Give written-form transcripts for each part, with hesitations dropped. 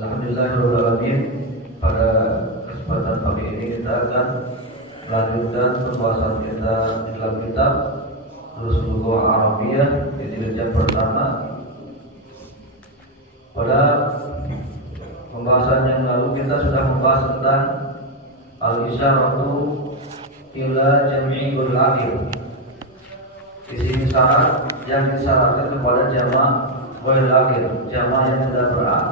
Alhamdulillahirrahmanirrahim. Pada kesempatan pagi ini kita akan melanjutkan pembahasan kita di dalam kitab Durusul Lughah Arabiyah di jilid yang pertama. Pada pembahasan yang lalu kita sudah membahas tentang al-isyaratu ila jami'ul akhir, isim syarat yang disyaratkan kepada jama' wal akhir, jama' yang sudah berakal.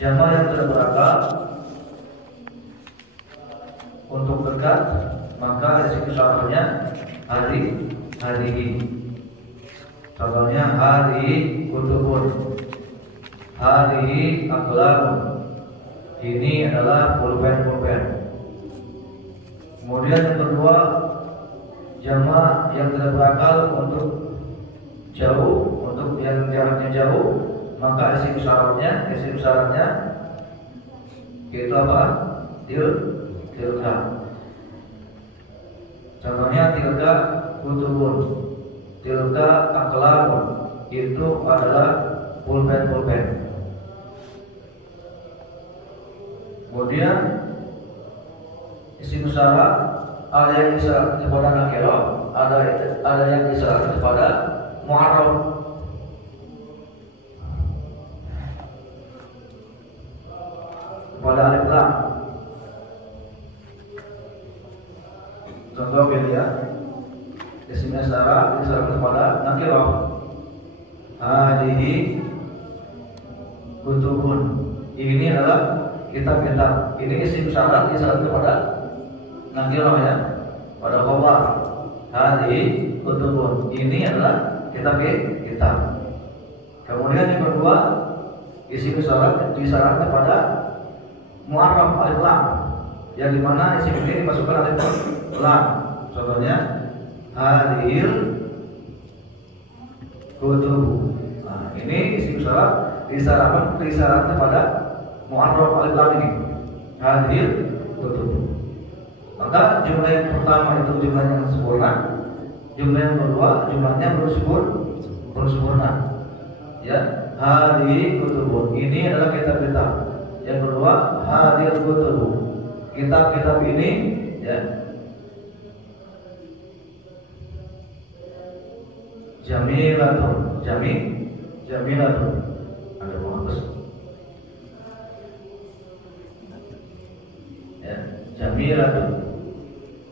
Jama' yang sudah berakal untuk dekat, maka isim syaratnya hadihi. Contohnya hadihi kutubun, hadihi aqlamun. Ini adalah pulpen. Kemudian yang kedua, jama' yang tidak berakal untuk jauh, untuk yang jaraknya jauh, maka isim syaratnya itu apa? Tilka. Contohnya tilka kutubun, tilka aqlamun. Itu adalah pulpen. Kemudian isim syarat ada yang disyaratkan kepada nakirah, ada yang disyaratkan kepada mu'arraf. Kepada alif lam. Contoh ya, isim syarat disyaratkan kepada nakirah. Hadihi kutubun. Ini adalah kitab-kitab. Ini isim syarat disyaratkan kepada nakirah ya, pada khabar. Hadihi kutubun. Ini adalah kitab. Kemudian yang kedua, isim syarat disyaratkan kepada mu'arraf alif lam, yang dimana isim ini dimasukkan alif lam. Contohnya hadhil kutub. Nah, ini isim syarat disyaratkan kepada mu'arraf alif lam ini, hadhil kutub. Maka jumlah yang pertama itu jumlah yang sempurna, jumlah yang kedua jumlahnya belum sempurna. Ya, hadhihi kutubun. Ini adalah kitab-kitab. Yang kedua, hadhil kutub. Kitab-kitab ini ya. Jamilatun. Ada bagus. Ya, jamilatun.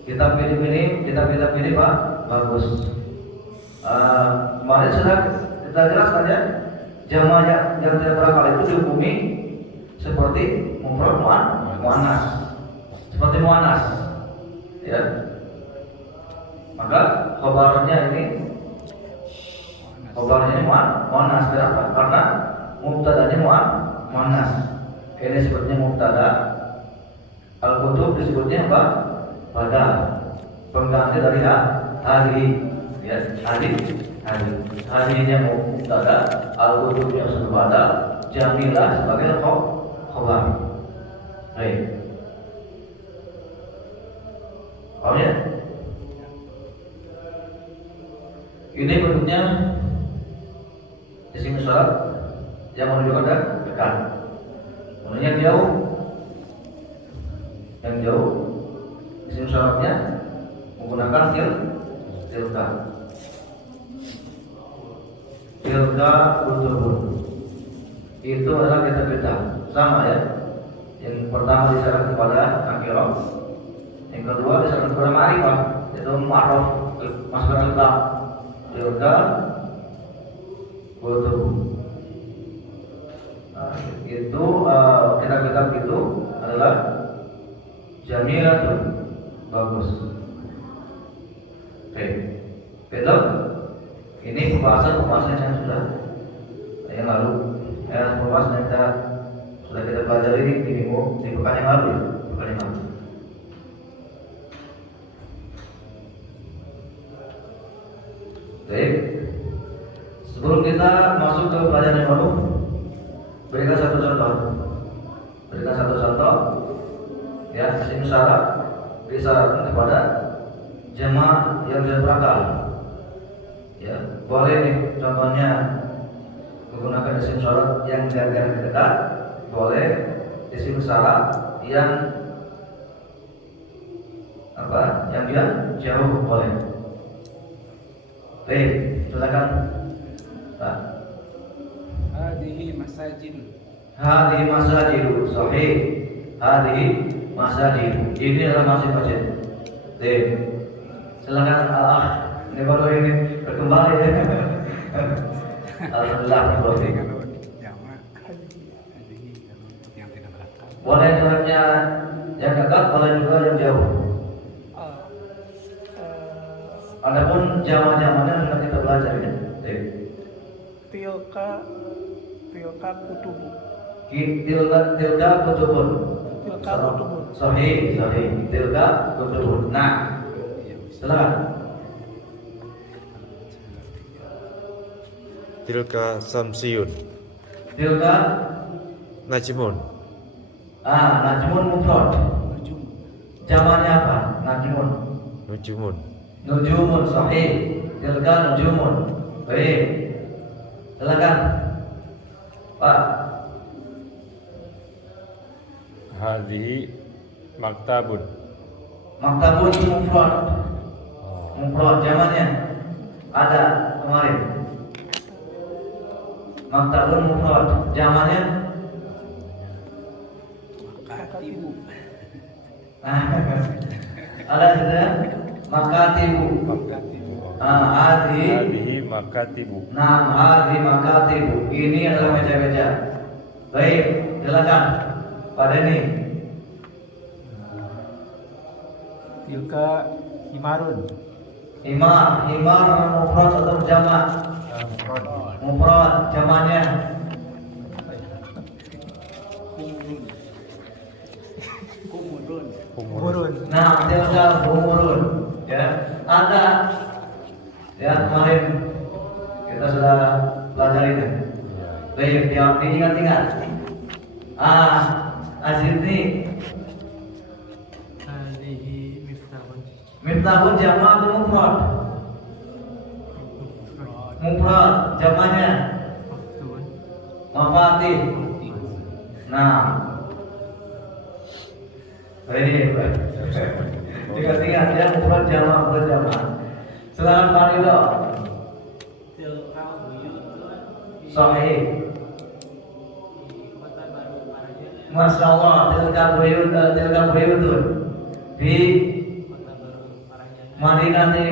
Kitab-kitab ini Pak bagus. Kemarin sudah kita jelaskan ya, jama' yang tidak berakal itu dihukumi seperti mufrad muannas, seperti muannas, ya. Maka khabarnya ini muannas. Kenapa? Karena mubtadanya muannas. Ini sebutnya mubtada. Al-kutub disebutnya apa? Pada pengganti dari hadihi, ya, hadihinya mubtada, al-kutubnya sudah pada, jamilah sebagai khabar. Baik. Oh ya. Ini bentuknya isim syarat yang menunjukkan dekat. Kemudian yang jauh isim syaratnya menggunakan tilka kutubun. Itu adalah kitab-kitab. Sama ya. Yang pertama disyaratkan kepada nakirah, yang kedua disyaratkan kepada ma'rifah, yaitu mu'arraf, masukkan kitab. Tilka kutubun. Nah, itu kitab-kitab itu adalah jamilatun, bagus. Oke, betul. Ini pembahasan yang sudah yang lalu, pembahasan yang sudah kita pelajari di pekan yang lalu. Baik. Sebelum kita masuk ke pelajaran yang baru, berikan satu contoh. Ya, isim syarat disyaratkan kepada jama' yang tidak berakal. Ya, boleh nih contohnya menggunakan isim syarat yang jarak dekat, boleh isim syarat yang apa? Yang dia jauh boleh. Baik, silakan. Pak. Hadhihi masajid. Hadhihi masajid, sahih. Hadhihi masajid. Ini adalah masjid-masjid. Baik. Silakan ini baru ini berkembang ya. Alhamdulillah, boleh. Yang tidak berat. Boleh jaraknya yang dekat, boleh juga yang jauh. Adapun jamaah-jamaahnya sudah kita belajar ya. Tilka kutubu. Tilka kutubun. Tilka kutubun. Sahih. Tilka kutubun. Nah, silakan. Tilka samsiyun. Tilka Najmun. najmun mufrad. Jamaahnya apa? Najmun. Nujumun. Nujumun, sahih. Tilka nujumun. Baik. Silakan. Pak. Hadhihi maktabun. Maktabun mufrad. Mufrad jamaahnya ada kemarin. Maktabun mufrad jamaahnya Makatibu. ada sudah makatibu. Hadhihi makatibu. Hadhi makatibu. Ini adalah meja-meja. Baik, silakan Pak Denny. Tilka himarun. Himar mufrad atau jamak? Mufrad jamaknya Kumurun. tilka humurun. Ya, ada. Ya, kemarin kita sudah pelajari itu. Baik, yang diingat-ingat. Azirni. Hadhihi miftahun. Miftahun jamak atau mufrad? Mufrad jamaknya Maftun. mafatih. Baik. Ingat-ingat ya, mufrad jamak. Silakan Pak Ridho. Tilka buyutun. Sahih. Masya Allah, tilka buyutun di Madinati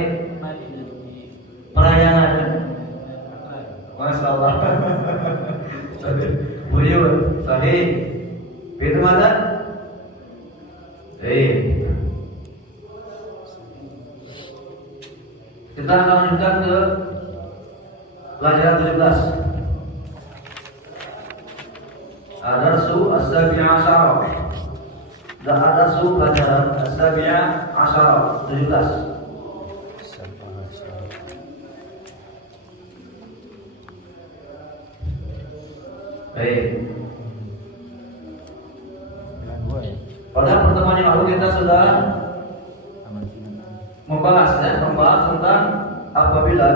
Parayangan. Masya Allah. Buyut, sahih. Itu mana? Kita akan lanjutkan ke pelajaran 17. Adarsu as-sabi'a asyara. Dan adarsu pelajaran as-sabi'a asyara 17. Baik. Pada pertemuan yang lalu kita sudah membahas tentang apabila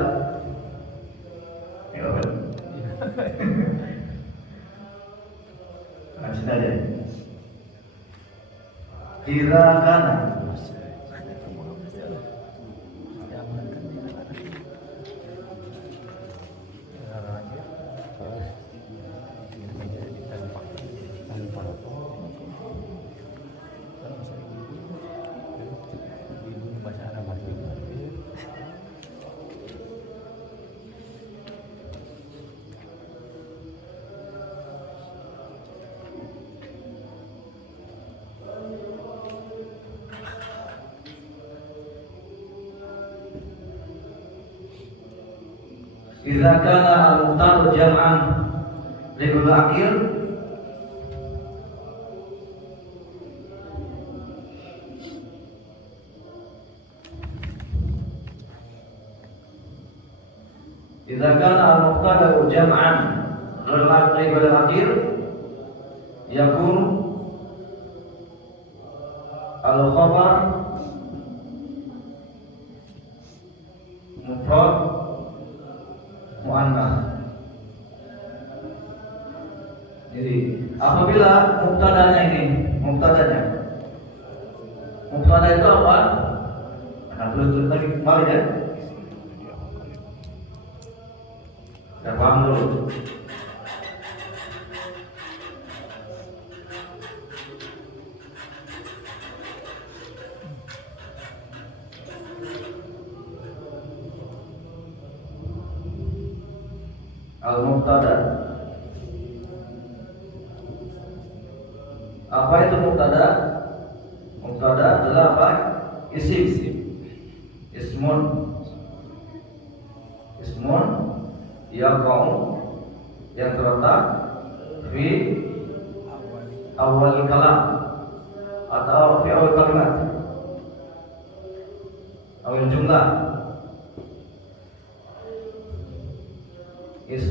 lanjut aja. Kira kana idza kana al-muqtar jam'an liqul akhir idza kana al-muqtar jam'an liqul akhir yakun al-khabar mufrad muannas. Jadi apabila mubtadanya mubtada itu apa? Nah, tulis lagi kembali ya. Kita paham dulu. Al-mubtada. Apa itu mubtada? Mubtada adalah apa? Isim. Ismun yaqa'u yang terletak fi awal kalam atau fi awal kalimat, awal jumlah.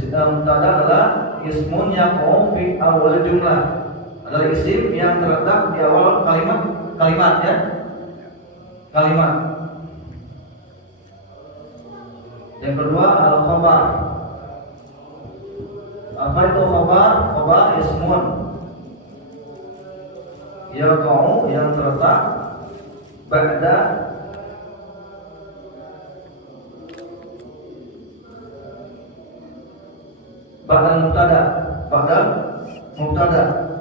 Mubtada adalah ismun yaqa'u fi awal jumlah, adalah isim yang terletak di awal kalimat ya, kalimat. Yang kedua al-khabar. Apa itu khabar? Khabar ismun yaqa'u yang terletak ba'da mubtada.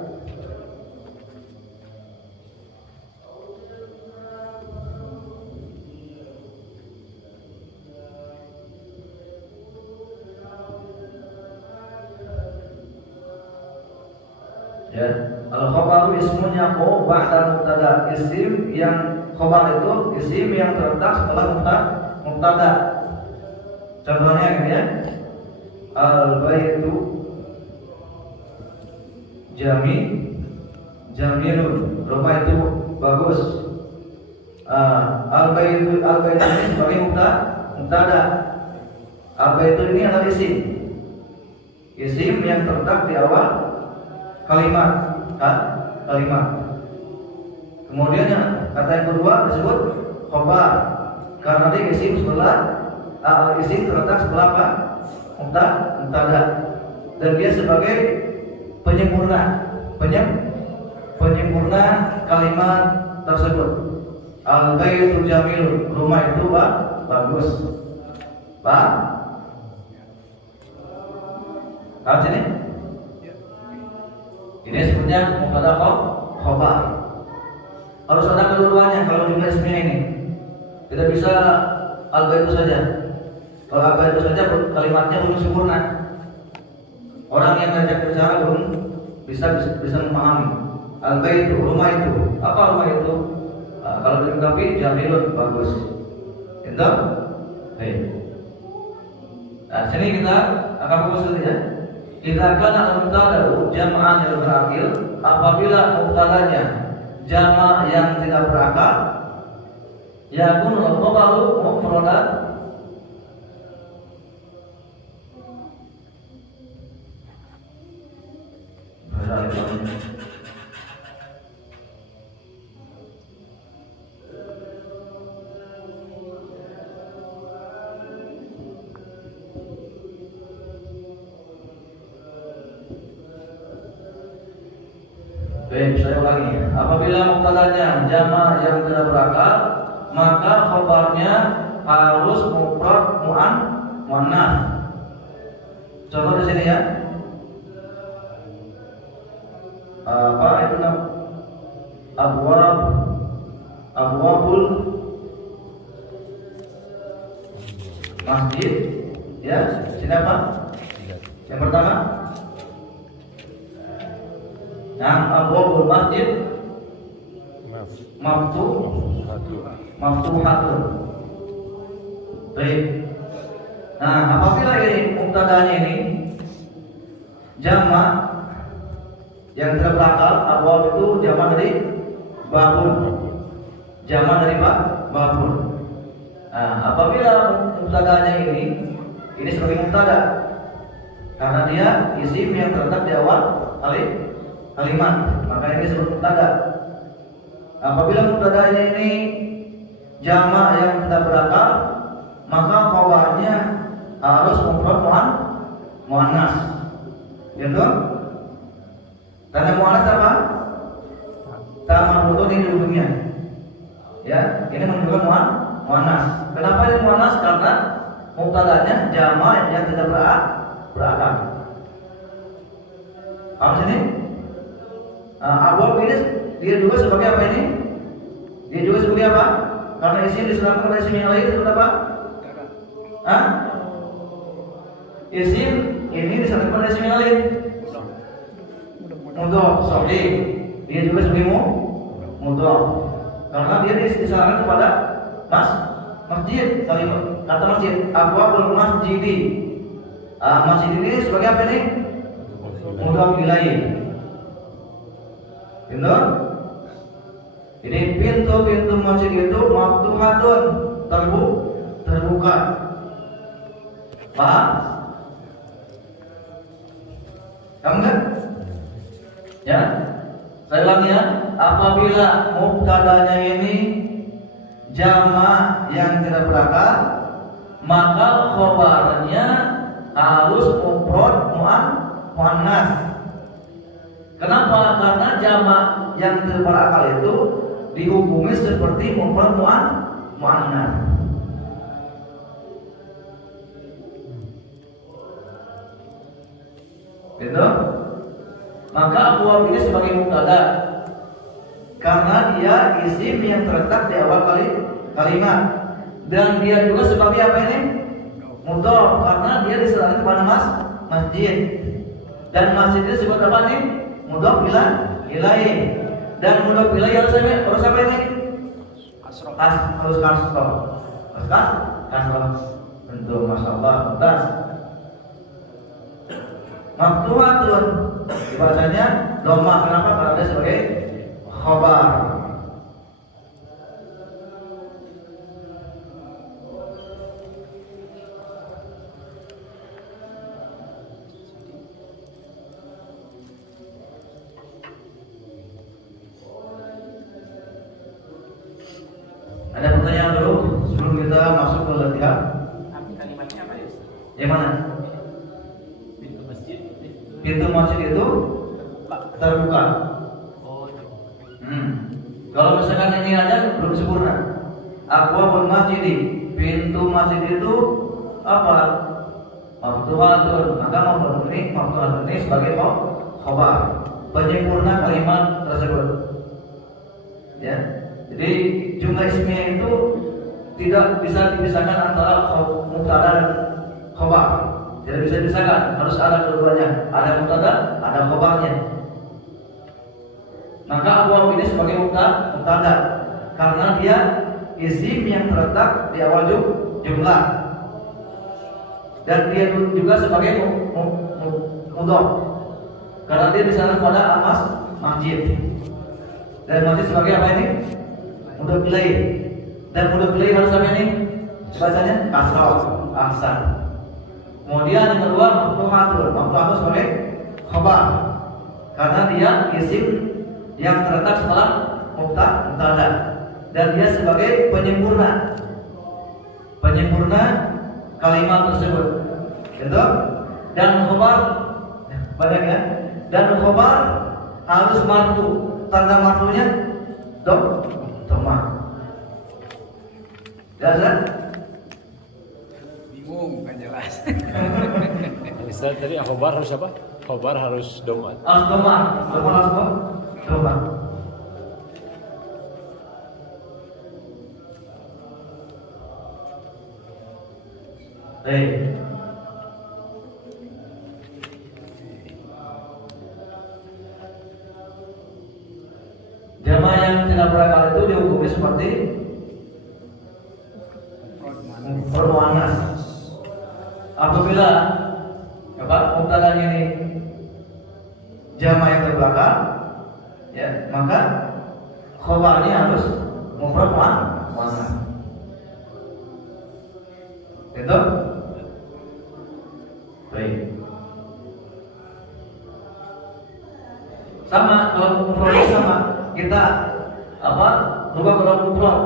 Ya, al-khabaru ismun yaqa'u ba'da mubtada. Isim yang khabar itu isim yang terletak setelah mubtada. Contohnya ini ya. Al-baitu jamilun. Rumah itu bagus. Al-baitu ini sebagai mubtada. Al-baitu ini adalah isim. Isim yang terletak di awal kalimat. Kemudian kata yang kedua disebut khabar karena dia isim isim terletak sebelah apa? Mubtada. Dan dia sebagai penyempurna kalimat tersebut. Al-baitu jamil, rumah itu bagus. Paham sini? Ini sebutnya mubtada khabar. Harus ada kedua-duanya kalau jumlah ismnya ini. Tidak bisa al-baitu saja. Kalau al-baitu saja kalimatnya belum sempurna. Orang yang diajak bicara belum bisa memahami. Al-baitu, rumah itu. Apa rumah itu? Kalau dilengkapi jamilun, bagus. Itu? Baik. Nah, sini kita akan fokus dulu ya. Idza kana al-mubtada jam'an yang berakil, apabila mubtadanya jama' yang tidak berakal, yakun al-khabaru mufradan. Baik, saya ulangi. Apabila mubtadanya jama' yang tidak berakal, maka khabarnya harus mufrad muannats. Contoh di sini ya. Apa itu abwabul masjid ya. Sini apa? Yang pertama abwabul masjid maftuhatun. Baik. Nah, apabila ini mubtadanya ini jama' yang tidak berakal, abwab itu jama' dari babun. Babun. Nah, apabila mubtadanya ini sebagai mubtada karena dia isim yang terletak di awal kalimat, maka ini disebut mubtada. Apabila mubtadanya ini jama' yang tidak berakal, maka khabarnya harus mufrad muannats. Gitu? Tanda muannas apa? Tamamudun ini ujungnya. Ya, ini menunjukkan muannas. Kenapa ini muannas? Karena mubtada'nya jama' yang tidak berakal. Paham sini? Abwab ini dia juga sebagai apa ini? Dia juga sebagai apa? Karena isim diserahkan kepada isim yang lain seperti apa? Hah? Isim ini diserahkan kepada isim yang lain. Mudhof, sahih. Dia juga sebagai mudhof. Karena dia diserahkan kepada masjid. Kata masjid, abwabul masjidi. Masjid ini sebagai apa ini? Mudhof ilaih. Benar? Ini pintu-pintu masjid itu maftuhatun, terbuka. Paham? Kamu enggak? Ya. Saya ulangi ya. Apabila mubtadanya ini jama' yang tidak berakal, maka khobarnya harus mufrad muannas. Kenapa? Karena jama' yang tidak berakal itu dihukumi seperti mufrad muannas. Gitu? Maka abwab ini sebagai mubtada karena dia isim yang terletak di awal kalimat, dan dia juga sebagai apa ini? Mudhof karena dia diserahkan kepada masjid, dan masjid itu disebut apa nih? Mudhof ilaih, dan mudhof ilaih harus apa ini? Harus kasroh. Tentu, masyaallah, tuntas. Maftuhatun bahasanya dhamma. Kenapa? Karena dia sebagai khabar. Ada pertanyaan dulu sebelum kita masuk ke latihan? Kalimatnya apa ya? Yang mana? Pintu masjid. Pintu masjid itu terbuka. Oh. Kalau misalkan ini aja belum sempurna. Abwabul masjid, pintu masjid itu apa? Maftuhatun. Maka maftuhatun ini sebagai khabar, penyempurna kalimat tersebut. Ya. Jadi jumlah ismiyah itu tidak bisa dipisahkan antara mubtada dan khabar. Tidak bisa dipisahkan, harus ada keduanya. Ada mubtada, ada khabarnya. Maka abwab ini sebagai mubtada karena dia isim yang terletak di awal jumlah, dan dia juga sebagai mudhof karena dia disana pada masjid, dan masjid sebagai apa ini? Mudhof ilaih, dan mudhof ilaih harus apa ini? Bacanya kasrah, ahsan. Kemudian yang kedua maftuhatun sebagai khabar karena dia isim yang terletak setelah mubtada, dan dia sebagai penyempurna kalimat tersebut. Gitu? Dan khabar banyak ya. Dan khabar harus marfu. Tanda marfunya dhamma. Jelas kan? Bingung kan jelas. Ustaz tadi khobar harus apa? Khobar harus dhamma. Harus dhamma. Dhamma. Baik. Jamaah yang tidak berakal itu dihukumi seperti muannas. Apabila mubtadanya ini jamaah yang terbelakang, ya, maka khabarnya harus mufrad muannas. Itu? Baik. Sama, kalau mufradnya sama, kita rubah kalau mufrad.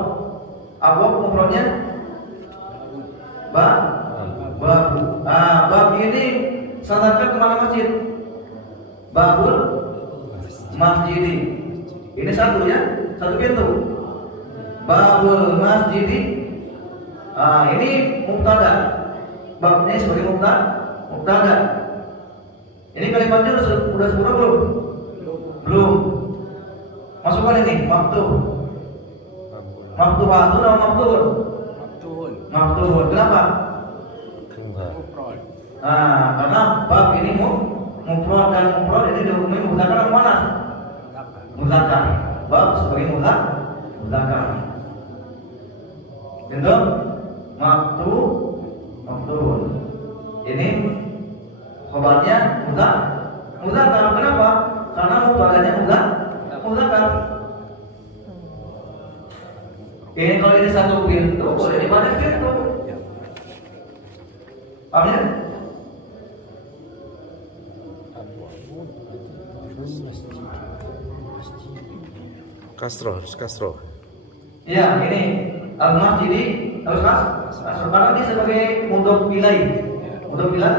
Apa mufradnya? Babu. Bab ini sanadnya kemana masjid? Babul masjidi. Ini satu ya, satu pintu. Babul masjidi. Ini mubtada. Bab ini sebagai mubtada. Ini kalimatnya sudah sempurna belum? Belum. Masukkan ini maftuh. Maftuhatun atau maftuhun? Maftuhun. Kenapa? Karena bab ini mufrad dan mufrad ini dihukumi mudzakkar atau muannas? Mudzakkar. Bab sebagai mudzakkar. Itu maftuhun. Ini khabarnya mudzakkar. Kenapa? Karena mubtadanya mudzakkar. Ini kalau ini satu pintu, boleh di banyak pintu. Paham ya? Kasro. Ya, ini al-masjidi harus kasro. Karena ini sebagai mudhof ilaih. Mudhof ilaih.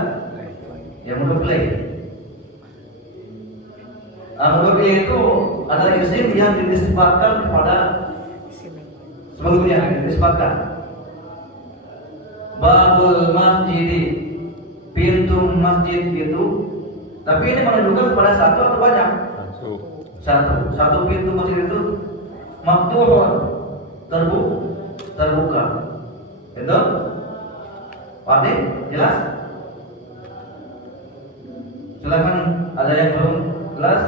Ya, mudhof ilaih. Mudhof ilaih itu adalah isim yang dinisbatkan kepada sebelumnya, dinisbatkan. Babul masjidi, pintu masjid itu. Tapi ini menunjukkan kepada satu atau banyak? Satu pintu masjid itu maftuhun, terbuka. Itu? Paham? Jelas? Silakan, ada yang belum jelas?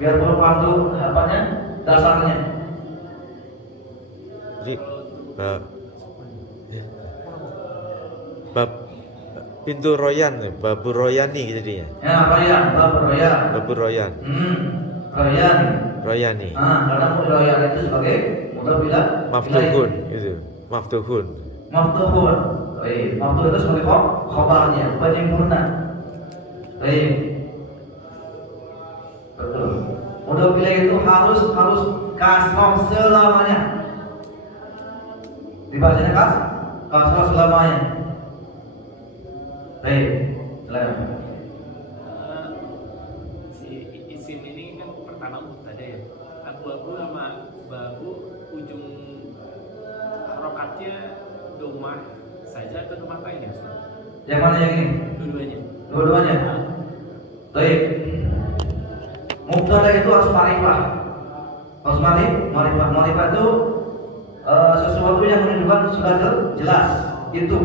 Biar belum paham tuh apanya, dasarnya. Jadi bab pintu royan, babu royani jadinya. Ya, royan, bab royan. Babu royan. Royan. Royani. Karena royan itu sebagai mudhof ilaih. Maftuhun itu. Maftuhun. Maftuhun. Baik, maftuh itu sebagai khabarnya, penyimpurna. Baik. Betul. Mudhof ilaih itu harus kasroh selamanya. Dibacanya kasroh selamanya. Baik. Silakan. Si isim ini kan pertama mubtada ya. Abu-abu sama babu ujung harokatnya domah saja atau domah tain ya? Yang mana yang ini? Dua-duanya. Dua-duanya. Baik. Mubtada itu harus ma'rifah. Harus ma'rifah. Ma'rifah itu sesuatu yang menunjukkan sudah jelas itu.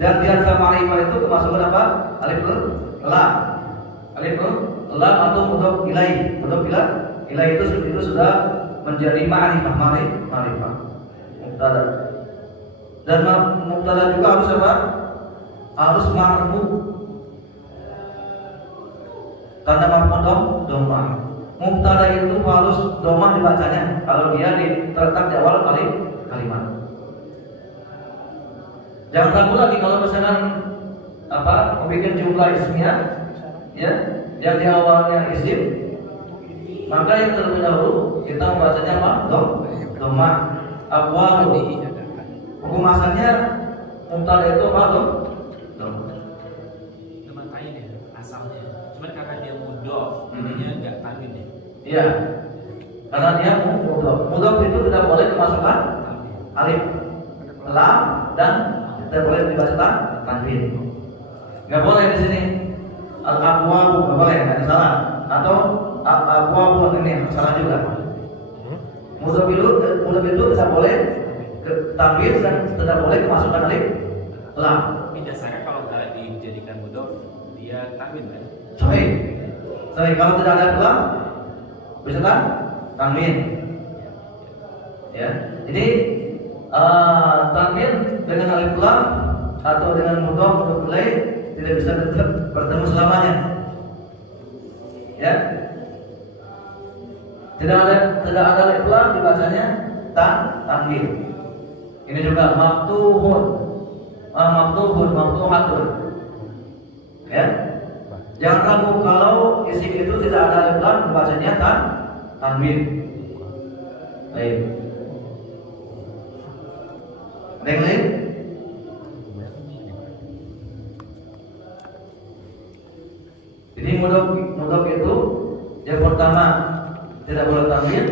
Dan di antara ma'rifah itu kemasukan apa? Alif lam. Alif lam atau mudhof ilaih. Mudhof ilaih itu sudah menjadi ma'rifah. Mubtada. Dan mubtada juga harus apa? Harus marfu. Karena maf'ul dhamma. Mubtada itu harus dhamma dibacanya kalau dia terletak di awal kalimat. Jangan ragu lagi kalau misalkan membuat jumlah ismiyah ya, yang di awalnya isim, maka yang terlebih dahulu kita membacanya apa? Dhamma. Abwabu. Hukum asalnya mubtada itu apa? Domah tain ya asalnya. Cuman karena dia mudhof, jadinya enggak tanwin ya. Iya. Karena dia mudhof. Mudhof itu tidak boleh dimasukkan alif, lam dan tidak boleh dibaca tanwin. Enggak boleh di sini. Al-abwabu enggak boleh, ada salah. Atau abwabu ini salah juga. Mudhof itu tidak boleh tanwin dan tidak boleh dimasukkan alif, lam. Tapi dasarnya kalau nggak dijadikan mudhof, dia tanwin kan? Sorry, kalau tidak ada lam, bisa kan? Tanwin. Ya, jadi tanwin dengan alif lam atau dengan mudhof ilaih tidak bisa bertemu selamanya. Ya, tidak ada alif lam dibacanya tanwin. Ini juga maftuhun, maftuhatun. Ya, jangan ragu kalau isim itu tidak ada alif lam dibacanya tanwin. Baik. Ada yang lain? Jadi mudhof itu Yang pertama tidak boleh tanwin,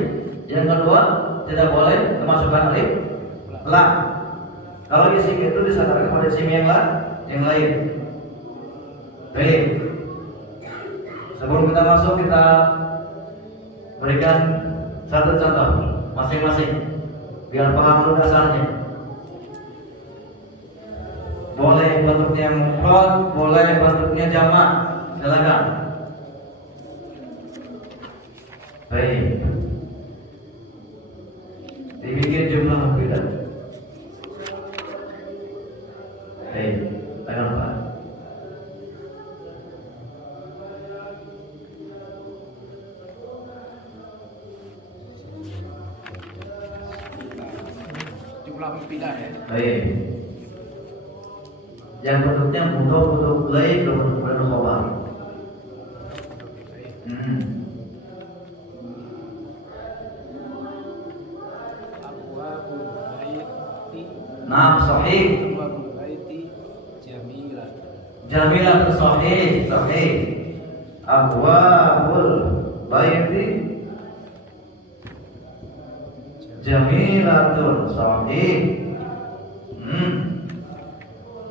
yang kedua tidak boleh memasukkan alif lam. Kalau isim itu disandarkan pada isim yang lain. Baik. Sebelum kita masuk, kita berikan satu contoh masing-masing biar paham dulu dasarnya. Boleh bentuknya mufrad, boleh bentuknya jamak. Silakan. Baik. Dibikin jumlah mufidah. Baik, pegang Pak. Jumlah mufidah ya. Baik. Yang bentuknya bentuk lain bentuk khobar. Abwabul baiti. Naam, sahih. Abwabul baiti jamilah. Jamilah sahih, sahih. Abwabul baiti jamilatun sahih.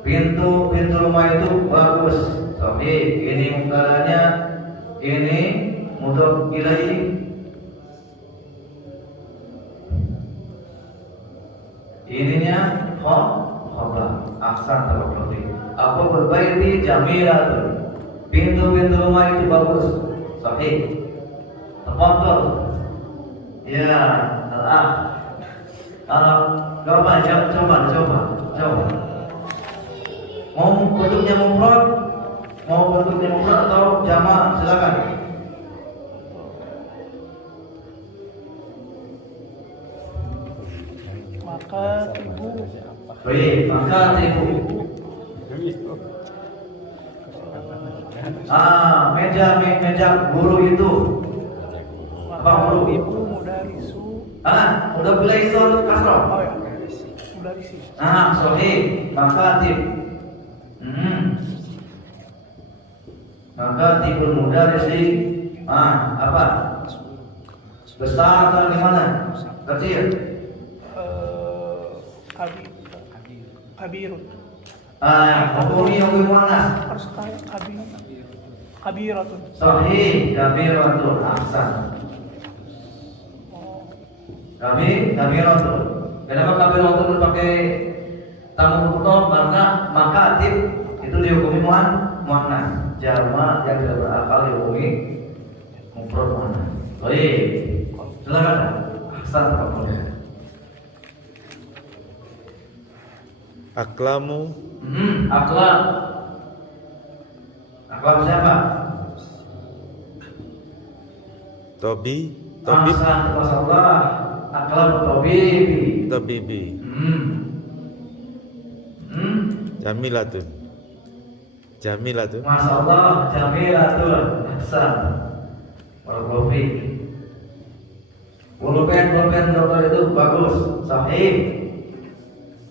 Pintu rumah itu bagus, sahih. Ini mubtada'nya, ini mudhof ilaihi. Ininya khabar, aksan terlebih. Apa berbaiti jamilatun. Pintu rumah itu bagus, sahih. Tafadhal. Ya, coba. Mau bentuknya mufrad atau jamak, silakan. Maka ibu Baik, maka ibu. Meja guru itu. Apa guru? ibu mudarisu. Udah bilai itu kasroh. Oh ya, mudarisi. Sahih, makatib. Makatibul mudarisi. Apa? Besar atau gimana? Kecil? Kabirun. Hukumi mana? Harus kayak kabiratun. Sahih, kabiratun. Ahsan. Kabiratun. Kenapa kabiratun dipakai tamu kutub? Karena makatib itu dihukumi muannas. Jamak yang tidak berakal dihukumi mufrad muannas. Baik. Silakan. Ahsan, boleh. Aklamu. Aklam. Aklam siapa? Tobi. Ahsan, masyaallah. Aklam tabibi. Tabibi. Jamilatun. Masyaallah, jamilatun. Ahsan. Barakallahu. Pulpen dokter itu bagus, sahih.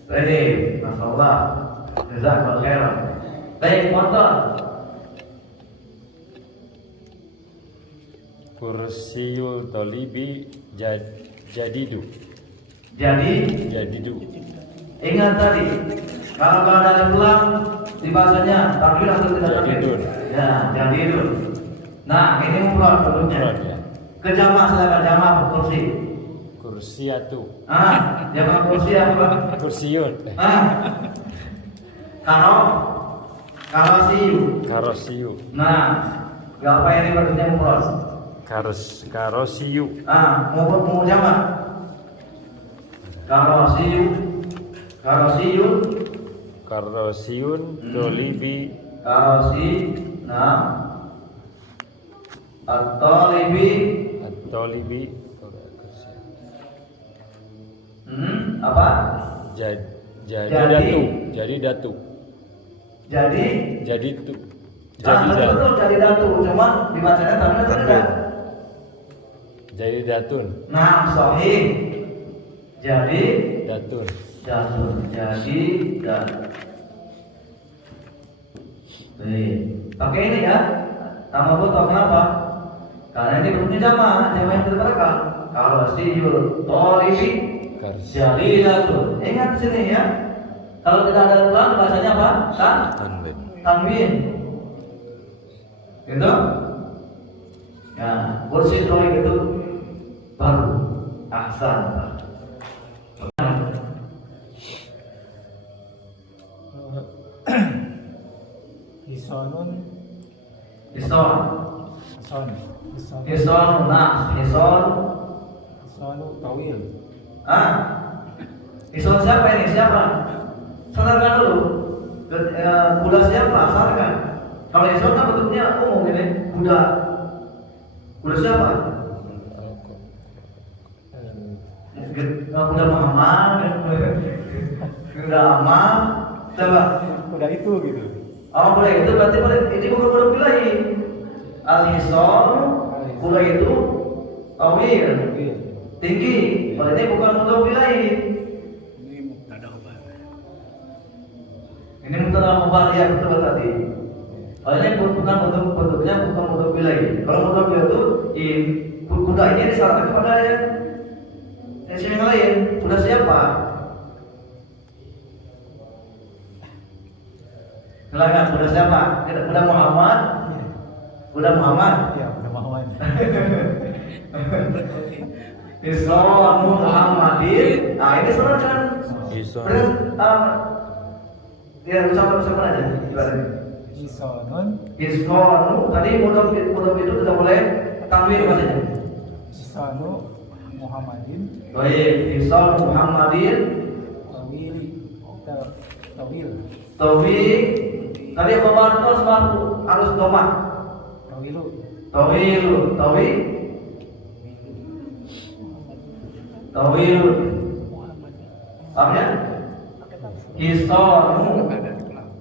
Baik, masyaallah. Jazakallahu khairan. Baik, motor. Kursiyul tolibi jadidu. Jadidu. Ingat tadi, kalau ada yang pulang di bahasanya takdir atau tidak takdir? Jadidun. Ya, jadidun. Nah, ini mufrad bentuknya. Mufrad, ya. Ke jamak, silakan jamak kursi. Kursiatu. Jamak kursi apa? Kursiyun. Karosiyu. Nah, apa ini bentuknya mufrad? Karosiyu. Mau jamak. Karosiyun tolibi. At-tolibi. Apa? Jadi datu. Betul, jadi datu. Cuma dibacanya tanwin atau tidak? Jadi datun. Nah, sahih. Jadi Datun. Baik. Pakai ini ya. Tambah butuh kenapa? Karena ini bentuknya jama yang tertera. Kalau sijul tolibi jalilatun. Ingat sini ya. Kalau tidak ada tulang bahasanya apa? Tanwin. Tanwin. Gitu? Ya, kursi drawing itu baru ahsan. Hisonun. Hison, Hison. Hison. hison, nah, hison. Hisonu tawil. Ah, hison siapa ini? Siapa? Sadarkan dulu. Kuda siapa? Sadarkan. Kalau hison kan bentuknya umum ini. Kuda. Kuda siapa? Kuda Muhammad. Kuda Amal. Coba. Udah itu gitu. Oh, kuda itu berarti ini bukan kuda wilayah. Al-hison, kuda itu tawil, tinggi. Kalau ini bukan kuda wilayah. Ini mubtada khobar. Ini mubtada khobar ya, betul tadi. Kalau ini bukan bentuknya bukan kuda wilayah. Kalau kuda wilayah itu kuda ini disarkan kepada yang lain. Kuda siapa? Silakan, kuda siapa? Kuda Muhammad. Kuda Muhammad. Ya, udah Muhammad. Islam Muhammadin. Nah ini sebenarnya kan. Hison. Ya bersama aja. Hisonun. Islam tadi mudhof itu tidak boleh tanwin maksudnya. Hisonu Muhammadin. Baik, Islam Muhammadin. Tawili. Tawil. Tawil. Tadi khobar itu harus domah. Tawilu. Tawil. Paham ya? Isonu.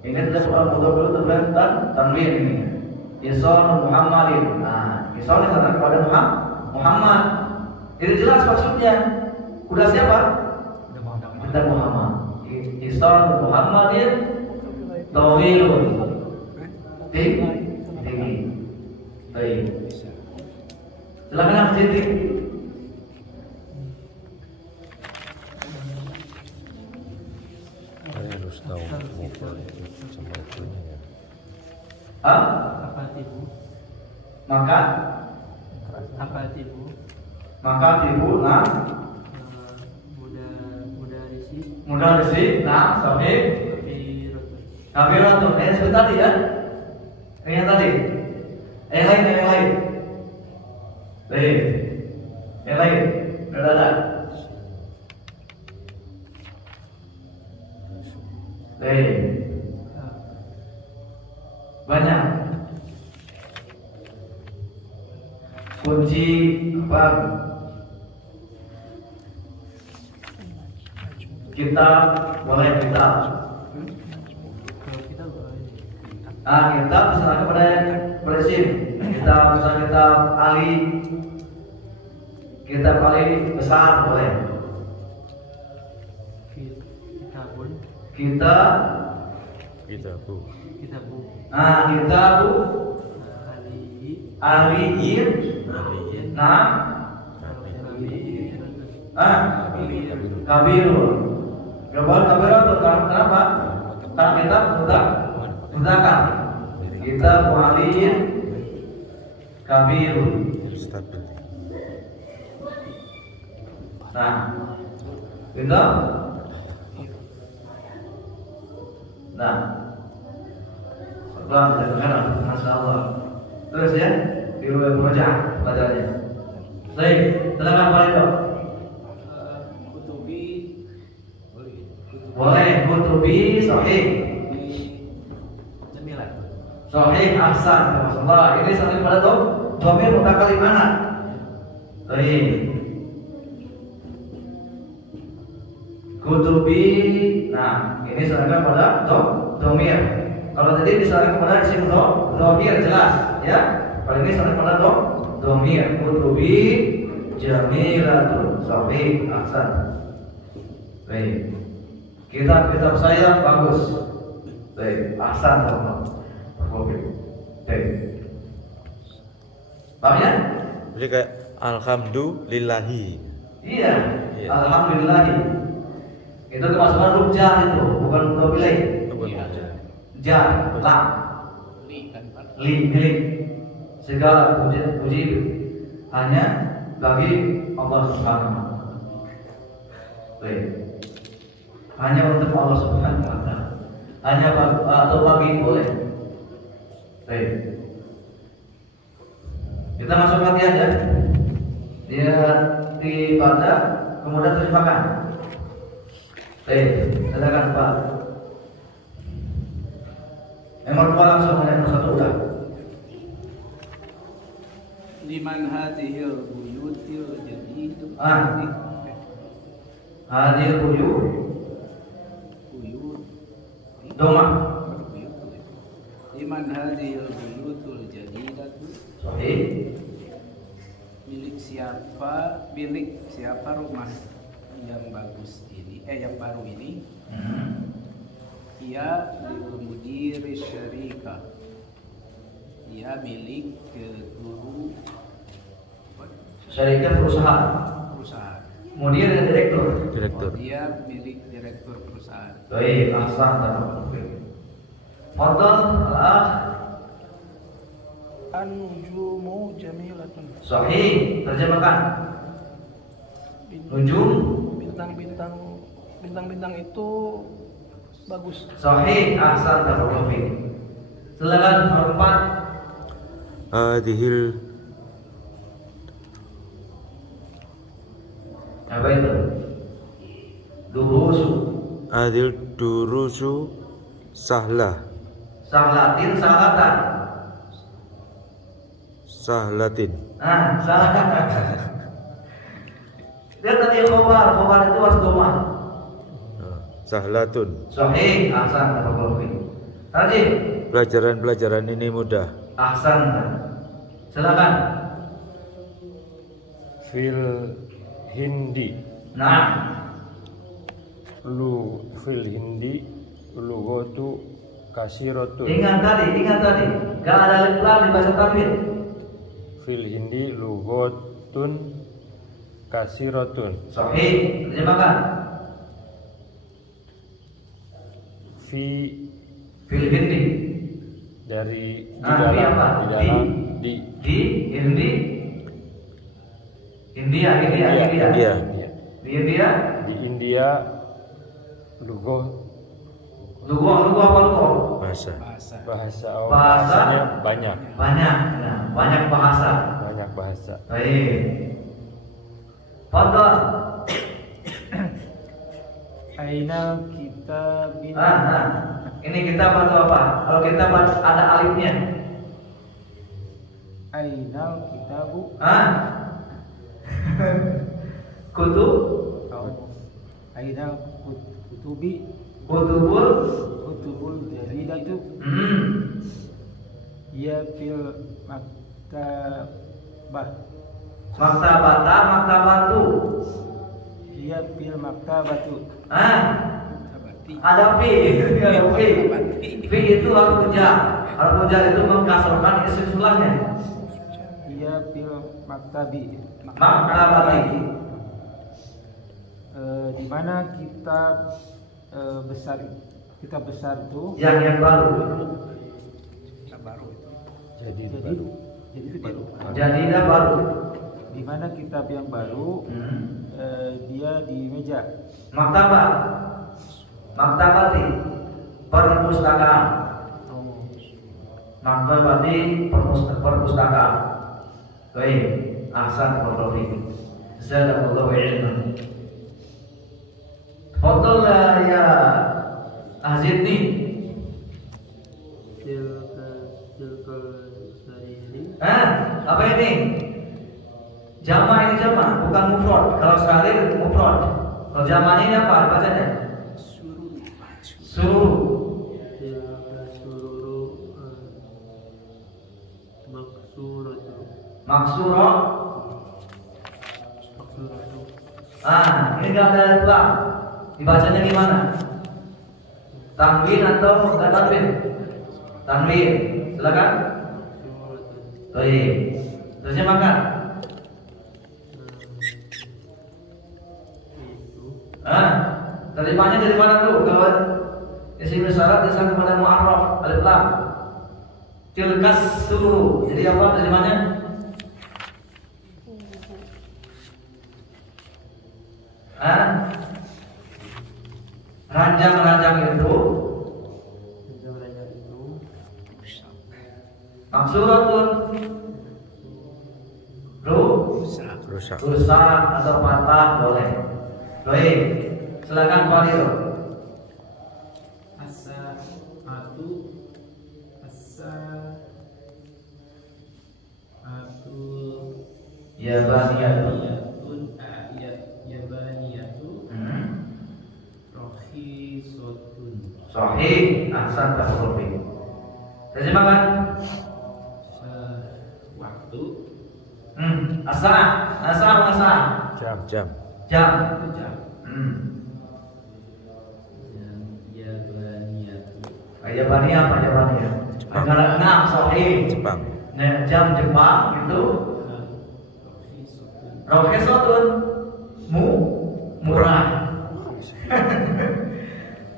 Ini tidak bukan mudhof dulu terlihat tanwin ini. Isonu Muhammadin. Nah, Isonu disana kepada Muhammad. Itu jelas maksudnya. Kuda siapa? Kuda Muhammad. Isonu Muhammadin. Tawilun. Tinggi. Baik. Silakan Siti. Saya harus tahu mufrad sama itunya ya. Hah? Apa tibu? Maka tibu nah mudah resi nah sahih kabiratun seperti tadi ya. Yang tadi. Yang lain. Baik. Yang lain. Ada. Baik. Banyak. Kunci apa? Kitab, boleh kitab. Kitab misalnya kepada SIM. Kitab Ali. Kitab Ali besar boleh. Kitab. Kitabu. Kitabu. Aliyin. Nah. Kabirun. Kabirun kenapa? Karena kitab mudzakkar. Kitab aliyin kabirun. Stabil. Nah, itu. Nah, setelah mendengar, masya Allah. Terus ya, di baca bacanya. Baik, silakan Pak Ridho. Boleh, kutubi sahih. Sahih ahsan, masyaallah. Ini sampai pada dhamir mutakallim anak. Baik. Kutubi, nah ini diserahkan pada dhamir. Kalau tadi diserahkan pada isim dhamir jelas, ya. Kalau ini diserahkan pada dhamir. Kutubi jamilatun, sahih ahsan. Baik. Kitab saya bagus. Baik, ahsan teman-teman. Oke. Baik. Paham ya? Jadi kayak alhamdulillahi. Iya. Iya. Alhamdulillah. Itu kemasukan huruf jar itu, bukan huruf ilai. Iya. Jar, lam, Li kan Pak. li, milik. Segala puji itu hanya bagi Allah Subhanahu wa taala. Baik. Hanya untuk Allah Subhanahu wa taala. Hanya atau bagi boleh. Baik. Kita masuk lagi aja. Dia dibaca kemudian terjemahkan. Baik, silakan Pak. Nomor 2 langsung, nomor 1 udah. Liman hadhil buyutil jadid. Hadir buyu Buyut. doma. Buyut. Liman hadhil buyutul jadidatu. Sahih. Milik siapa rumah yang bagus ini, yang baru ini? Ia mudiri syarika. Ia milik guru Syarikat perusahaan. perusahaan. Mudir dan direktur. Direktur. Dia milik direktur perusahaan. Baik, ahsan dan Fadal al-akh. An-nujumu jamilatun. Sahih, terjemahkan. Nujum. Bintang-bintang itu bagus. Sahih, ahsan dan silakan nomor 4. Hadhil Apa itu? Durusu. hadhil durusu sahlah. Sahlatin, sahlatan. Sahlatin. Salah. Dia tadi khobar itu harus doma. Sahlatun. Sahih, ahsan dan Rajin. Pelajaran-pelajaran ini mudah. Ahsan. Silakan. Fil hindi Nah, fil hindi lugatu kasiratun. ingat tadi. Gak ada alif lam di bahasa tanwin. Fil hindi lugatun kasiratun. Sahih, terjemahkan. Fi Fil hindi. dari di Fi dalam apa? di dalam di Di hindi. India. India. Di India. di India lugoh Lugu apa lugu? Bahasa. bahasanya banyak Banyak bahasa. Baik. Fadal. Aina kitabin. Ini kita atau apa? Kalau kita ada alifnya. Aina kitabu. Kutub. Aina kutubi. Kutubul. Jadidatu. Ia fil maktabah. Maktabatu. Ia fil maktabatu. Ada fi. Fi itu harus jar. Harus jar itu mengkasarkan isim sulahnya. Ia fil maktabi. Maktabati. Di mana kitab besar itu Yang baru. jadi jadi baru. itu baru. Jadi dah baru. Di mana kitab yang baru dia di meja. Maktabati. Perpustakaan. Maktabati perpustakaan. Baik. Ahsan warahmatullahi. Jazakallahu khairan. Fadal ya Azidni. Apa ini? Jama ini jama, bukan mufrad. Kalau sahrir mufrad. Kalau jamanya ini apa? Bacanya? Suruh. Maksuro. Ini gak ada dua. Dibacanya gimana? Tanwin atau bukan tanwin? Tanwin. Silakan. Baik. Terjemahkan. Terjemahnya dari mana tuh? Kawan? Isim isyarat disambung pada mu'arraf alif lam. Tilkas sururu. Jadi apa terjemahnya? Ranjang-ranjang itu maksuratun Rusak. rusak atau patah boleh. Baik, silakan Pak Rio. Yabaniyatu. Sahih, ahsan tafsir. Terjemahkan. Waktu. Asar. Jam. Jam. Jam. Yabaniyah apa Yabaniyah? Antara 6 sahih. Jepang. Nah, jam Jepang itu Rohesotun murah.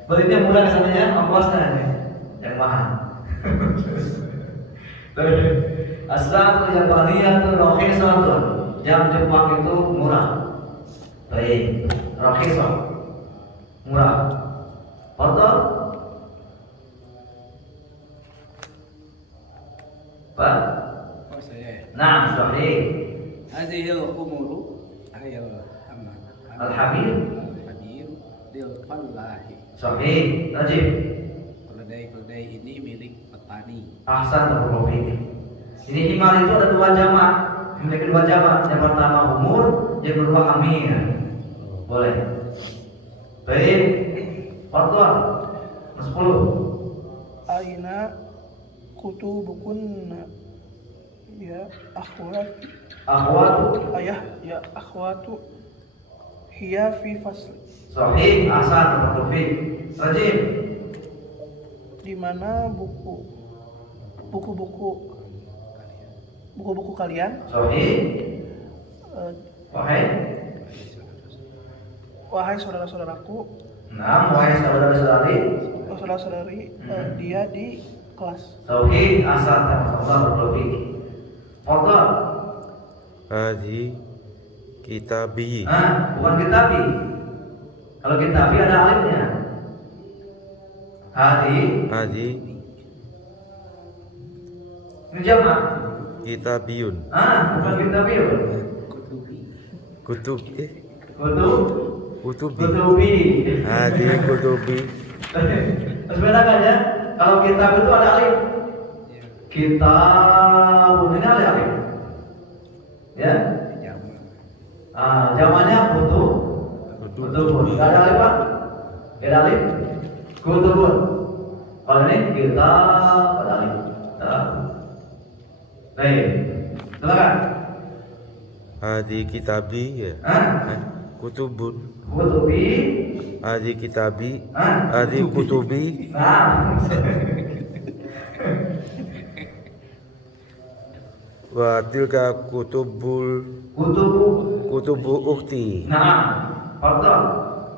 Belinya murah kesannya, ongkosnya yang mahal. Asal Yabaniyah itu rohesotun. Jam Jepang itu murah. Baik, rohesot murah. Foto Pak? Oh saya. Nah, sahih. Hadhil umuru ayal Al-Habir. Hadir dil fallahi. Sahih. Najib. Keledai ini milik petani. Ahsan Tafsir. Ini himar itu ada 2 jamak. Memiliki 2 jamak. Yang pertama umur, yang kedua hamir. Boleh. Baik. Fatwa 10. Aina kutubukunna ya Akhwatu. ayah ya akhwatu hiya fi fasl. Sahih. Ahsan Tafsir. Najib. Di mana buku-buku kalian? Sahih. Wahai. Wahai saudara-saudaraku, Wahai saudara-saudari. saudara-saudari, dia di kelas. Sahih. Ahsan Tafsir. Foto. Hadi kitabi. Bukan kitabi. Kalau kitabi ada alifnya. Hadi. Ini jamak. Kitabiyun. Bukan kitabiun. Kutubi. Kutubi. Hadi kutubi. Terus bedakan ya. Kalau kitab itu ada alif. Kitab ini ada alif. Ya. Jamannya kutubun. Gak ada alif Pak? Gak ada alif. Kutubun. Kalau ini kitab ada alif. Baik. Silakan. Hadi kitabi ya. Kutubun. Kutubi. Hadi kitabi. Hadi kutubi. Wa tilka kutubu ukhti. Fadhal.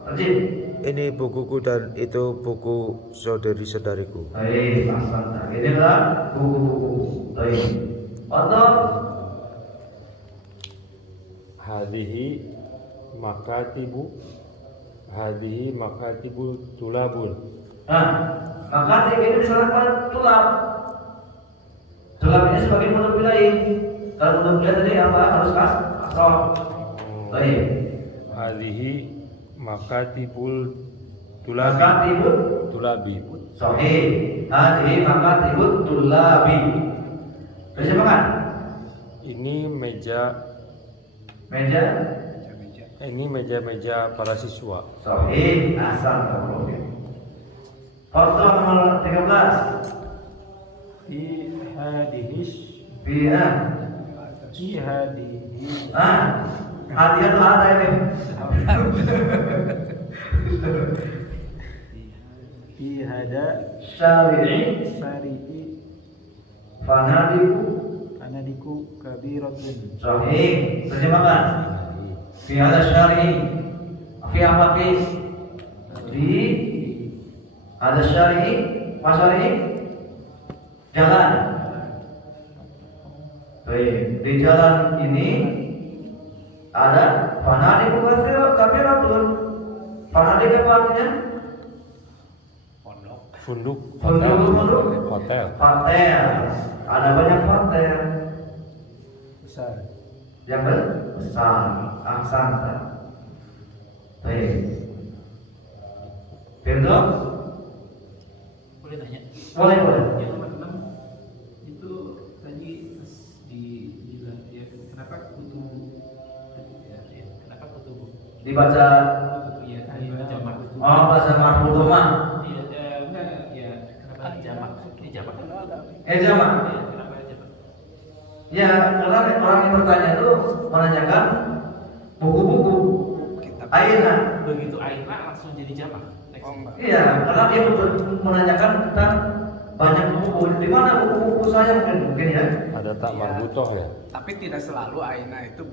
Tajib. Ini bukuku dan itu buku saudari-saudariku. Baik, ahsan. Inilah buku-buku. Baik. Fadhal. Hadhihi makatibul tulabun. Maka ini diserahkan tulab. Tulab ini sebagai mudhof ilaih. Kalau mudhof ilaih tadi apa? Harus kasroh. Baik. Hadhihi makatibul tulabi. Sahih. Hadhihi makatibut tulabi. Terjemahkan. Ini meja para siswa. Sahih. Ahsan. Foto nomor 13. Fi hadihis Hadiah tuh ada ini. fi hada Syari'i sari'i fanadiku kabiratun. sahih. Terjemahkan. Fi hada syari'i. Fi apa fi? di ada syari, masyari jalan. Baik, di jalan ini ada fanadi kabiratun. Fanadi apa artinya? Funduk. Funduk. Hotel. Hotel. Ada banyak hotel Besar. yang besar, aksana. Baik. Bentuk? Boleh tanya? Boleh. Yang nomor 6 itu tadi dibilang ya kenapa kutu kenapa kutu Dibaca kutu ya jamak kutu. bahasa marfudomah. Iya enggak ya kenapa jamak? Ini jamak kan? Jamak. Iya, kenapa jamak? Ya, karena orang yang bertanya itu menanyakan buku-buku Aina. Begitu aina langsung jadi jamak. Iya, karena dia menanyakan tentang banyak buku. Di mana buku-buku saya mungkin ya? Ada tak marbutoh ya? Tapi tidak selalu aina itu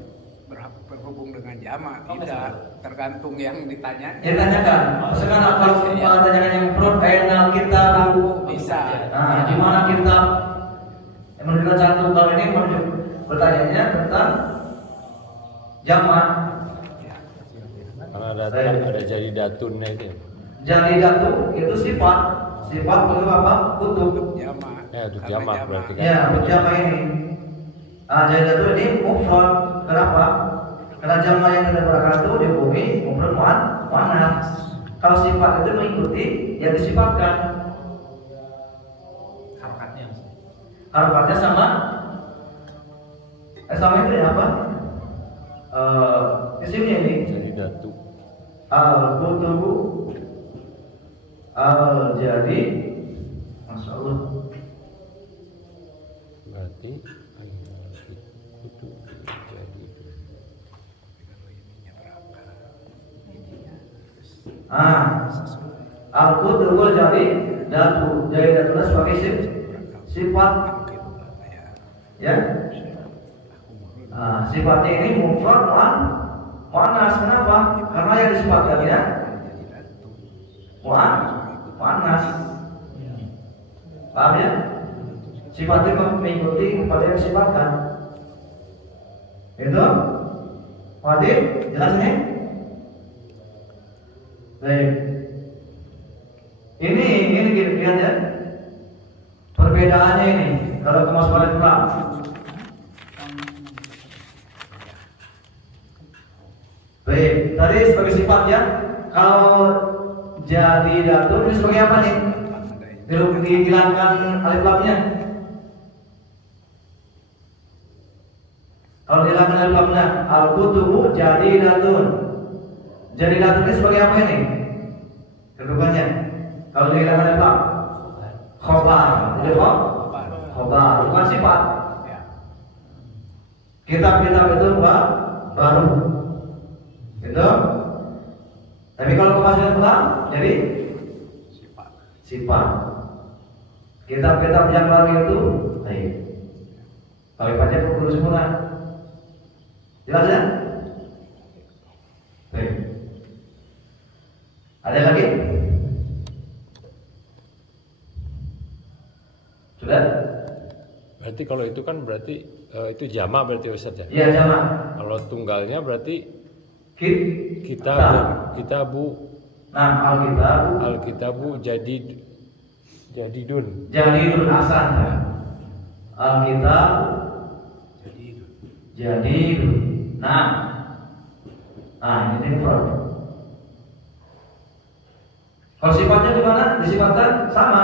berhubung dengan jamak, Oh, tidak tergantung yang ditanya. Dia tanyakan. Sekarang kalau kita tanyakan yang perut Aina kita Bisa. Nah, di mana kita yang menunjukkan satu kalau ini bertanya tentang jamak. Karena ada jadi datunnya itu. Jadi datu itu sifat untuk apa? Kutub. Jamak. Ya, untuk jamak berarti kan. Ya, untuk jamak ini. Jadi datu ini mufrad. Kenapa? Karena jamak yang tidak berakar di bumi mufrad muannas. Kalau sifat itu mengikuti yang disifatkan. Harokatnya sama. Sama itu ya apa? Isimnya ini. Jadi datu. Al-Qutubu Al-Jadi. Masya Allah. Berarti kutu jadi Al-Qutubu jadi datu. Jadi datunya sebagai sifat. Ya. Sifatnya ini mufrad muannas. Kenapa? Karena yang disifatkan ya muannas. Paham ya? Sifatnya mengikuti kepada yang disifatkan. Itu? Wadir? Jelas ini? Baik. Ini lihat ya. Perbedaannya ini kalau kemasukan Quran. Baik, tadi sebagai sifat ya. Kalau jadi datu ini sebagai apa nih? Dihilangkan alif lamnya. Kalau dihilangkan alif lamnya, al-kutubu jadi datun. Jadi datun ini sebagai apa ini? Kedudukannya. Kalau dihilangkan alif lam, khobar. Jadi khobar, bukan sifat. Kitab-kitab itu baru. Gitu. Tapi kalau kemasukan Quran jadi sifat. Kitab-kitab yang baru itu baik. Kalau baca buku sempurna. Jelas ya? Baik. Ada lagi? Sudah? Berarti kalau itu kan berarti itu jamak berarti Ustaz ya? Iya, jamak. Kalau tunggalnya berarti Kitab. kitabu Nah, Alkitabu jadidun. Jadidun asan. Alkitab jadidun. Nah, ini mufrad. Kalau sifatnya di mana? Disifatkan sama.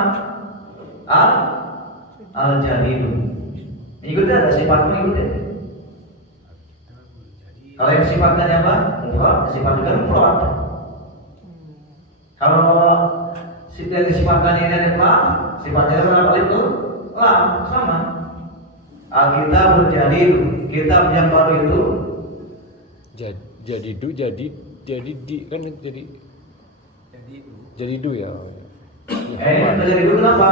Al-jadidun. Ikutnya ada sifat mengikuti. Kalau yang sifatnya apa? Mufrad, sifat juga mufrad. Kalau yang disifatkan ini ada lam, sifatnya berapa itu? Lam, sama. Alkitab jadid, kitab yang baru itu Jadidu jadi di kan jadi du ya. ini terjadi itu kenapa?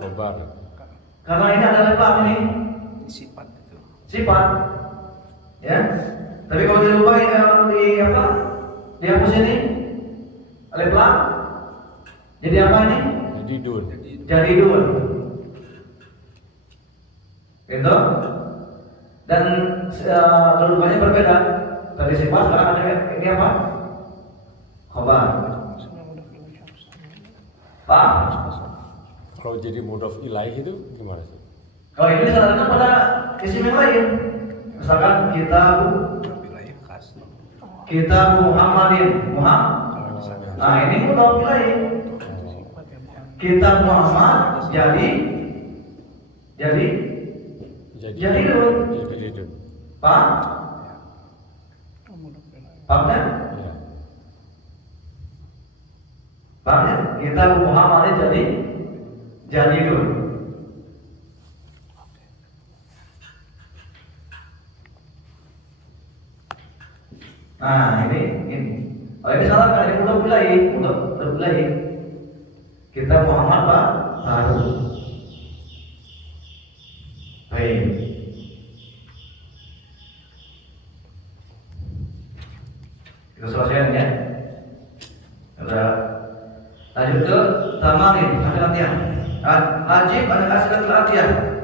Khobar. Karena ini adalah lam ini. Sifat itu. Sifat. Ya. Tapi kalau dilupain dihapus ini alif lam Jadi apa ini? Jadidun. Jadidun. Gitu. Dan kedudukannya berbeda. Tadi sifat, sekarang ada ini apa? Khobar. Paham? Kalau jadi mudhof ilaih itu gimana sih? Kalau ini disarankan pada isim yang lain. Misalkan wilayah khas. kita Muhammadin, Nah ini mudhof ilaih. Kita Muhammad jadi Jadidun. Jadidun. Paham? Paham kan? Ya. Paham ya? Kita Muhammadin jadi Jadidun. Nah ini. Kalau ini salah kan? Ini mudhof ilaih. Kita Muhammad Pak baru. Baik. Kita selesaikan ya. Sudah. Lanjut ke tamarin, ada latihan. Wajib ada hasil latihan.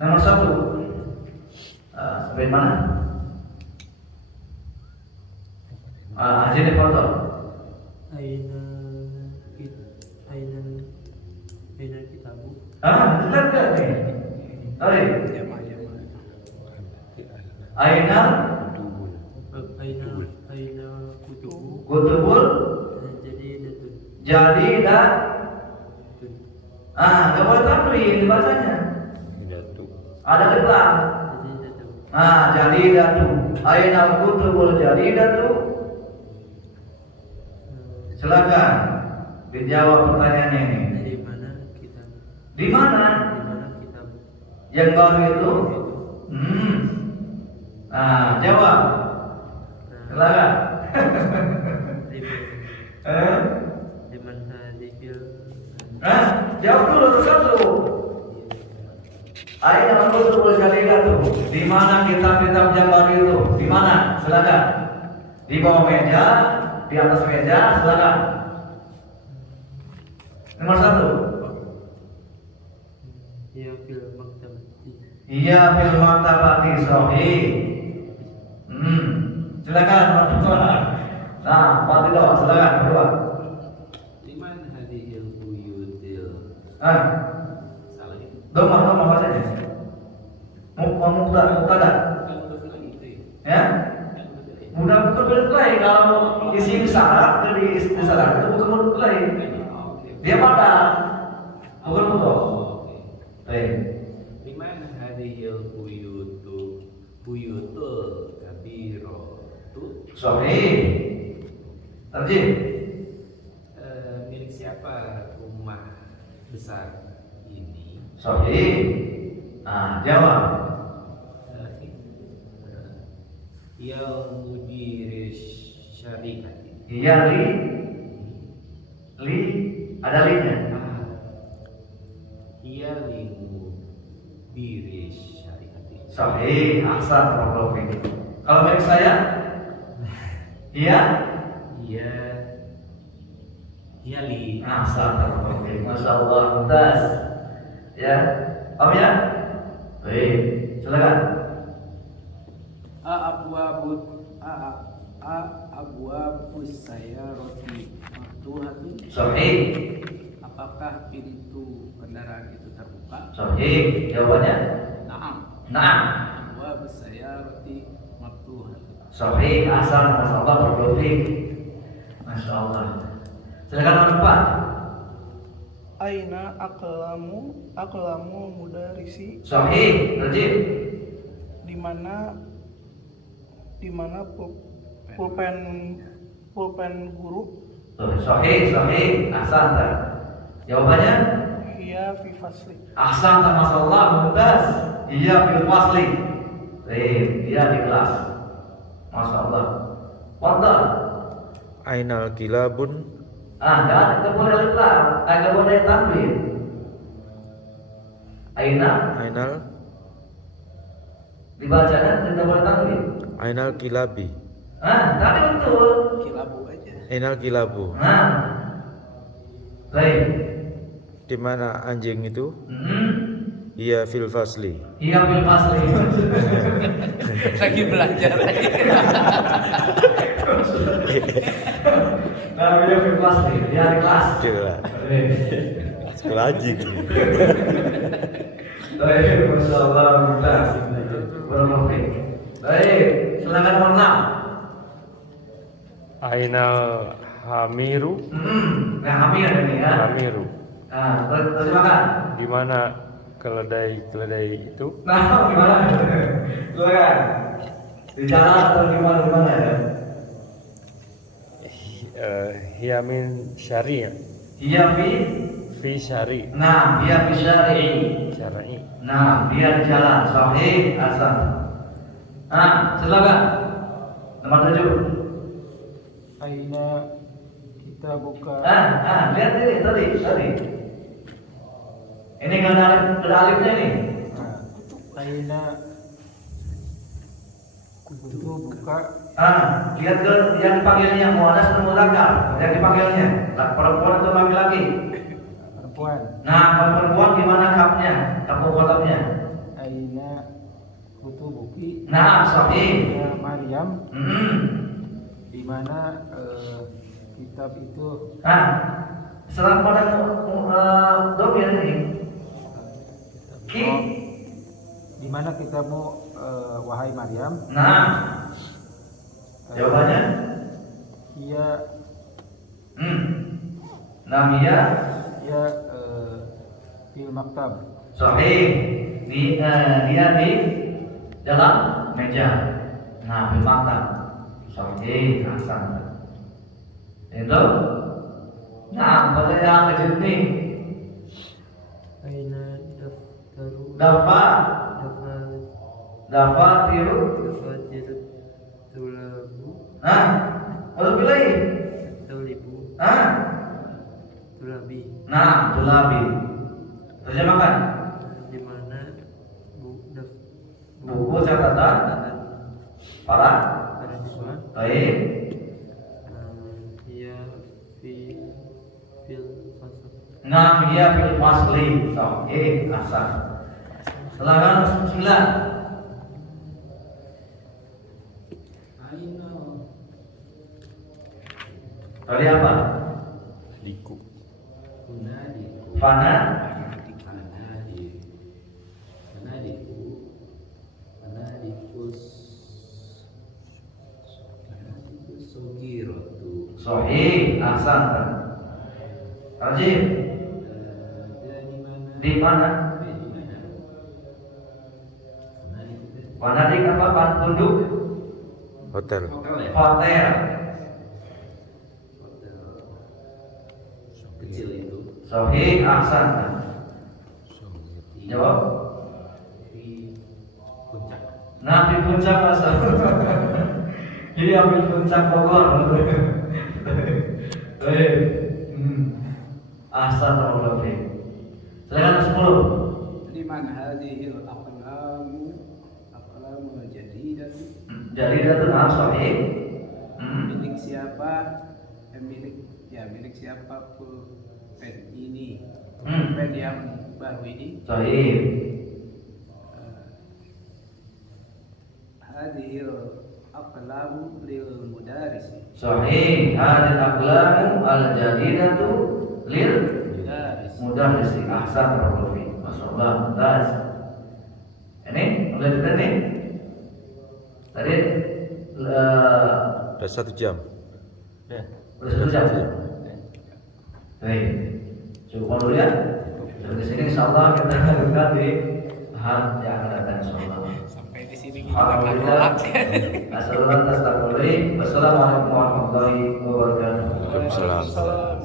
Nomor 1. Sampai mana? Hasil di foto. Aina kitabu. Jelas nggak nih? Sorry. Aina kutubu. kutubul jadi dah. Nggak boleh tanwin bahasanya. Ada geblang. Jadi datu. Aina kutubul jadi datu. Silakan dijawab pertanyaannya ini. Di mana? Yang baru itu? Jawab. Silakan. Jawab dulu satu. Aina kutubul jadi datu. Di mana kitab-kitab yang baru itu? Di mana? Silakan. Di bawah meja, di atas meja, silakan. Nomor 1. Iya fil maktabati sahih. Silakan. Nah, Pak Tito, silakan berdua. Liman hadhil buyutil. Salah itu. Doma apa saja? Muktada. Kan udah lagi itu ya. Ya? Kan udah ya. Mudah bukan berkelahi kalau isi syarat di syarat itu bukan berkelahi. Oke. Dia pada bukan betul. Oke. Baik. Liman hadhil buyutul kabiratu. Sahih. Terjih. Milik siapa rumah besar ini? Sahih. Jawab. Yang mudir syarikat. Iya li ada linya. Ia limu mudir syarikat. Sahih. Ahsan Prof. Kalau milik saya? Iya. Ia li. Ahsan Prof. Masya Allah. Mumtaz. Ya. Paham ya? Baik. Silakan. Abwabus sayarati maftuhatun. Sahih. Apakah pintu kendaraan itu terbuka? Sahih. Jawabannya? Nah. Abwabus sayarati maftuhatun. Sahih. Ahsan. Masya Allah. Prof. Masya Allah. Silakan nomor 4. Aina aklamu mudarisi. Sahih. Terjih. Di mana pulpen guru. Sahih. Ahsan. Jawabannya? Hiya fi fasli. Ahsan. Masya Allah. Mumtaz. Iya fil fasli. Iya di kelas. Masya Allah. Fadhal. Ainal kilabun. Enggak boleh letak, enggak boleh tanwin. Ainal dibacanya tidak boleh tanwin. Ainal kilabi. Tadi betul. Kilabu aja. Ainal kilabu. Baik. Di mana anjing itu? Hmm. Ia fil fasli. Iya bil fasli. Lagi belajar. Nah, dia bil fasli. Dia di kelas. Jelas. Sekolah anjing. Baik, masyaallah, mudah. Berlebih. Baik, silakan warna. Ainal hamiru Nah, Hamir ini ya. hamiru. Nah, silakan. Di mana keledai itu? Nah, gimana? Silakan. Di jalan atau gimana ya? Hiyamin syari' Iya fi syari' Nah, dia bisa syar'i. Nah, dia di jalan. Sahih, hasan. Nah, silakan. Nomor 7. Aina kita buka. Lihat ini tadi. Ini nggak ada alifnya nih. Aina kutu buka. Lihat ke yang dipanggilnya muannas dan mudzakkar. Yang dipanggilnya perempuan atau laki-laki. Perempuan. Nah, kalau perempuan gimana kapnya? Kap mukhatabnya. Aina kutu buki. Nah, sahih. Ya Maryam. Di mana kitab itu Serang pada domir ini. Ki. di mana kitabmu wahai Maryam? Nah, jawabannya. Ia Namia. ia fil maktab. Sahih. Dia di dalam meja. Nah, di maktab. Sahih, hasan. Itu. Nah, pada yang kecil nih. Aina daftaru Dafatiru. dafatiru tulabu Nah, kalau pilih. tulibu tulabi Nah, tulabi. Terjemahkan. di mana Buku catatan para para siswa baik. ia fil fasal. Nah, dia fil fasli. Sahih, hasan. Silakan 9. Tadi apa? Diku. Fana. Sahih, hasan. Rajib. Di mana? Mana di apa? Penduduk Hotel. hotel. Kecil itu Sahih, hasan. Jawab. di puncak. Nah, di puncak masa. Jadi ambil puncak Bogor. Hasan lebih. Silakan 10. Liman hadhil aqlamu jadidah. Jadi itu sahih. Milik siapa? Milik siapa pulpen ini? Pulpen yang baru ini. Sahih. Hadhil aqlamu lil mudaris. Sahih. Hadil aqlamu al jadidatu lil mudarris. Ahsan lebih. Masyaallah, mumtaz. Ini mulai kita nih. Tadi Udah 1 jam. udah 1 jam. Baik, cukup dulu ya. Dari sini insyaallah kita lanjutkan di bahan yang akan datang insyaallah. Sampai di sini kita Alhamdulillah. Assalamualaikum warahmatullahi wabarakatuh. Waalaikumsalam.